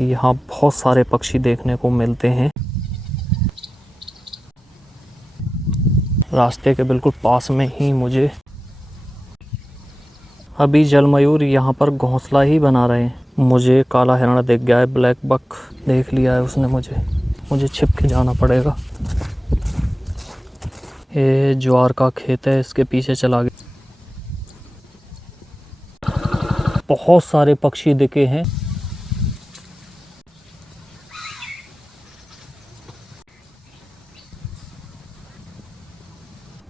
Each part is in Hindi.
यहाँ बहुत सारे पक्षी देखने को मिलते हैं। रास्ते के बिल्कुल पास में ही मुझे अभी जलमयूर यहाँ पर घोंसला ही बना रहे हैं। मुझे काला हिरण दिख गया है, ब्लैक बक देख लिया है उसने मुझे छिप के जाना पड़ेगा। ये ज्वार का खेत है, इसके पीछे चला गया। बहुत सारे पक्षी दिखे हैं।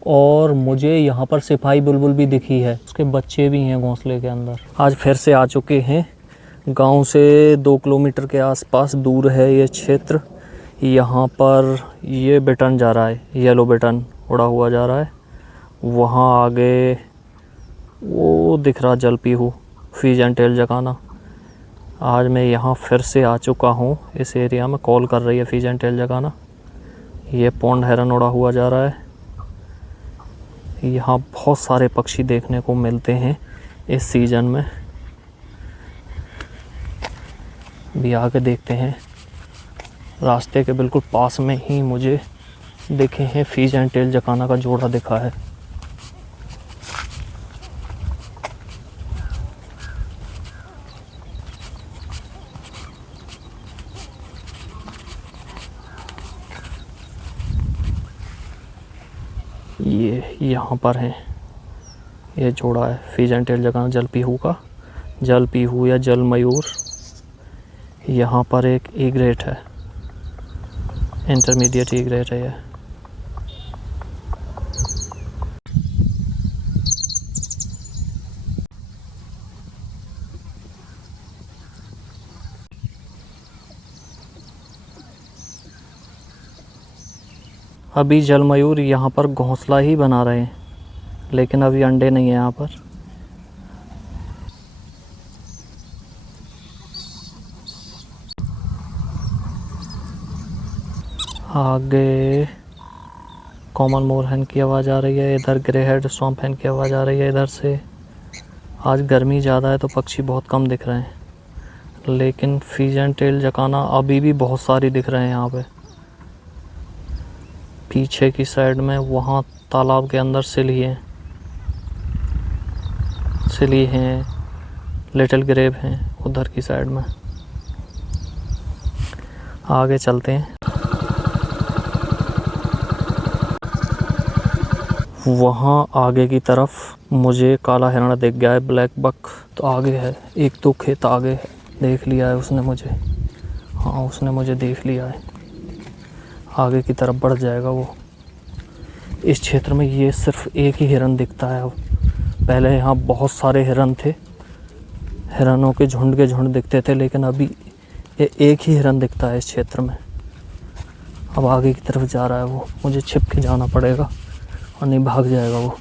और मुझे यहाँ पर सिपाही बुलबुल भी दिखी है, उसके बच्चे भी हैं घोंसले के अंदर। आज फिर से आ चुके हैं। गांव से 2 किलोमीटर के आसपास दूर है ये क्षेत्र। यहाँ पर ये बिटन जा रहा है, येलो बिटन उड़ा हुआ जा रहा है। वहाँ आगे वो दिख रहा जल पीहू, फिश एंड टेल जकाना। आज मैं यहाँ फिर से आ चुका हूँ। इस एरिया में कॉल कर रही है फिश एंड टेल जकाना। ये पौंड हेरन उड़ा हुआ जा रहा है। यहाँ बहुत सारे पक्षी देखने को मिलते हैं इस सीज़न में। भी आगे देखते हैं। रास्ते के बिल्कुल पास में ही मुझे दिखे हैं फिश एंड टेल जकाना का जोड़ा दिखा है। ये यहाँ पर है, ये जोड़ा है फिश एंड टेल जकाना जल पीहू का। जल पीहू या जल मयूर। यहाँ पर एक ई ग्रेड है, इंटरमीडिएट ई ग्रेड है ये। अभी जल मयूर यहाँ पर घोंसला ही बना रहे हैं, लेकिन अभी अंडे नहीं है यहाँ पर। आगे कॉमन मोर हैन की आवाज़ आ रही है, इधर ग्रे हेड स्वैम्प हैन की आवाज़ आ रही है इधर से। आज गर्मी ज़्यादा है तो पक्षी बहुत कम दिख रहे हैं, लेकिन फिश एंड टेल जकाना अभी भी बहुत सारी दिख रहे हैं यहाँ पे। पीछे की साइड में वहाँ तालाब के अंदर सिली हैं, लिटिल ग्रेव हैं उधर की साइड में। आगे चलते हैं। वहाँ आगे की तरफ मुझे काला हिरण दिख गया है, ब्लैक बक तो आगे है। एक तो खेत आगे है, देख लिया है उसने मुझे। हाँ, उसने मुझे देख लिया है। आगे की तरफ बढ़ जाएगा वो। इस क्षेत्र में ये सिर्फ एक ही हिरन दिखता है अब। पहले यहाँ बहुत सारे हिरन थे, हिरनों के झुंड दिखते थे, लेकिन अभी ये एक ही हिरन दिखता है इस क्षेत्र में। अब आगे की तरफ जा रहा है वो, मुझे छिप के जाना पड़ेगा और नहीं भाग जाएगा वो।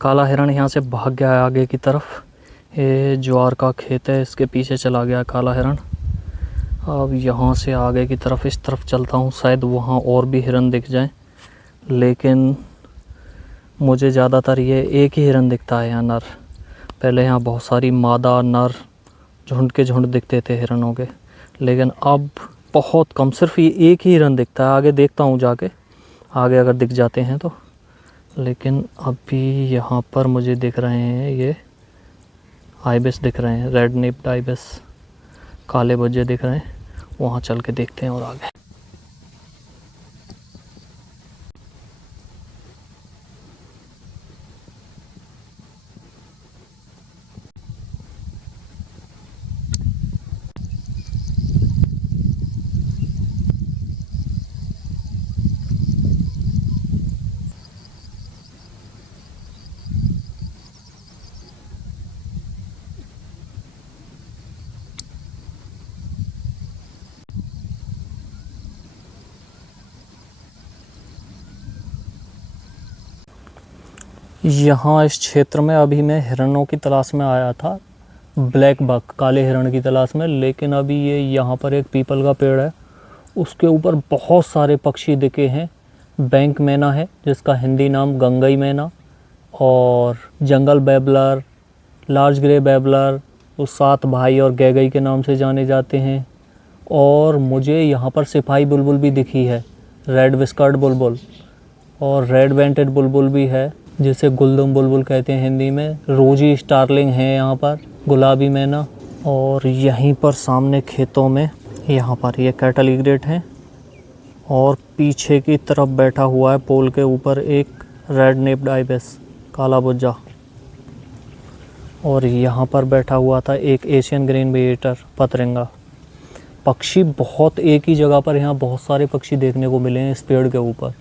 काला हिरण यहाँ से भाग गया है आगे की तरफ। ये ज्वार का खेत है, इसके पीछे चला गया काला हिरण। अब यहाँ से आगे की तरफ इस तरफ चलता हूँ, शायद वहाँ और भी हिरण दिख जाएं, लेकिन मुझे ज़्यादातर ये एक ही हिरण दिखता है यहाँ, नर। पहले यहाँ बहुत सारी मादा नर झुंड के झुंड दिखते थे हिरणों के, लेकिन अब बहुत कम, सिर्फ ये एक ही हिरण दिखता है। आगे देखता हूँ जाके, आगे अगर दिख जाते हैं तो। लेकिन अभी यहाँ पर मुझे दिख रहे हैं ये आइबिस दिख रहे हैं, रेड नेप्ड आइबिस, काले बज्जे दिख रहे हैं। वहाँ चल के देखते हैं और आगे। यहाँ इस क्षेत्र में अभी मैं हिरणों की तलाश में आया था, ब्लैक बक, काले हिरण की तलाश में। लेकिन अभी ये यहाँ पर एक पीपल का पेड़ है, उसके ऊपर बहुत सारे पक्षी दिखे हैं। बैंक मैना है जिसका हिंदी नाम गंगई मैना, और जंगल बैबलर, लार्ज ग्रे बैबलर, वो 7 भाई और गैगई के नाम से जाने जाते हैं। और मुझे यहाँ पर सिपाही बुलबुल भी दिखी है, रेड विस्कर्ड बुलबुल, और रेड वेंटेड बुलबुल भी है जिसे गुलदुम बुलबुल कहते हैं हिंदी में। रोजी स्टारलिंग है यहाँ पर, गुलाबी मैना। और यहीं पर सामने खेतों में यहाँ पर ये कैटल ईग्रेट हैं, और पीछे की तरफ बैठा हुआ है पोल के ऊपर एक रेड नेप्ड आइबिस, काला बुज्जा। और यहाँ पर बैठा हुआ था एक एशियन ग्रीन बीटर, पतरंगा। पक्षी बहुत एक ही जगह पर, यहाँ बहुत सारे पक्षी देखने को मिले हैं इस पेड़ के ऊपर।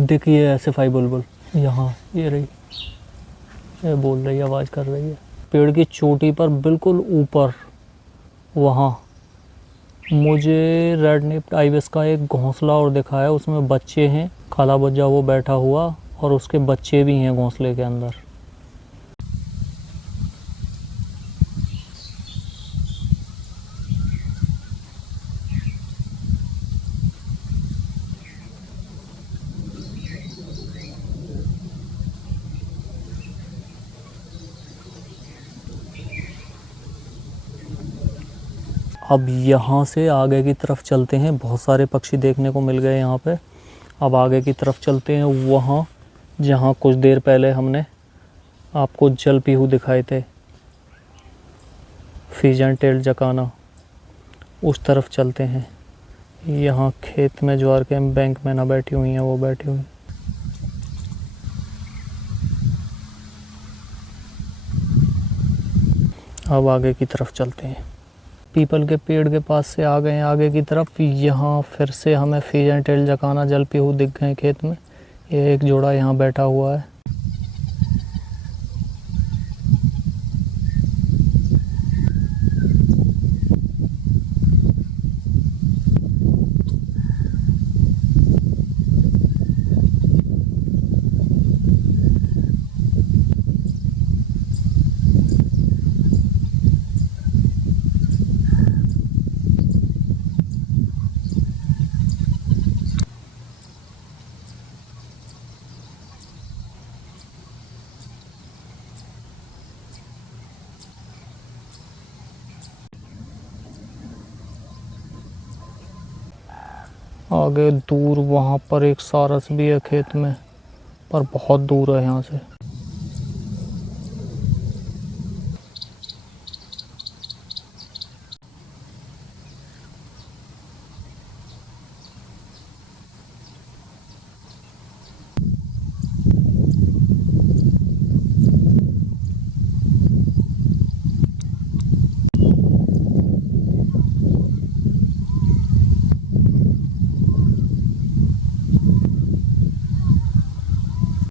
देखिए ऐसे फाई बुलबुल यहाँ, ये रही, ये बोल रही है, आवाज़ कर रही है। पेड़ की चोटी पर बिल्कुल ऊपर वहाँ मुझे रेड नेप्ड आइबिस का एक घोंसला और दिखा है, उसमें बच्चे हैं, काला बज्जा वो बैठा हुआ और उसके बच्चे भी हैं घोंसले के अंदर। अब यहाँ से आगे की तरफ चलते हैं, बहुत सारे पक्षी देखने को मिल गए यहाँ पे। अब आगे की तरफ चलते हैं, वहाँ जहाँ कुछ देर पहले हमने आपको जल पीहू दिखाए थे, फिजियन टेल जकाना, उस तरफ चलते हैं। यहाँ खेत में ज्वार के बैंक में ना बैठी हुई हैं, वो बैठी हुई। अब आगे की तरफ चलते हैं, पीपल के पेड़ के पास से आ गए आगे की तरफ। यहाँ फिर से हमें फिजियन टेल जकाना जल पीहू दिख गए खेत में। ये एक जोड़ा यहाँ बैठा हुआ है। आगे दूर वहाँ पर एक सारस भी है खेत में, पर बहुत दूर है यहाँ से।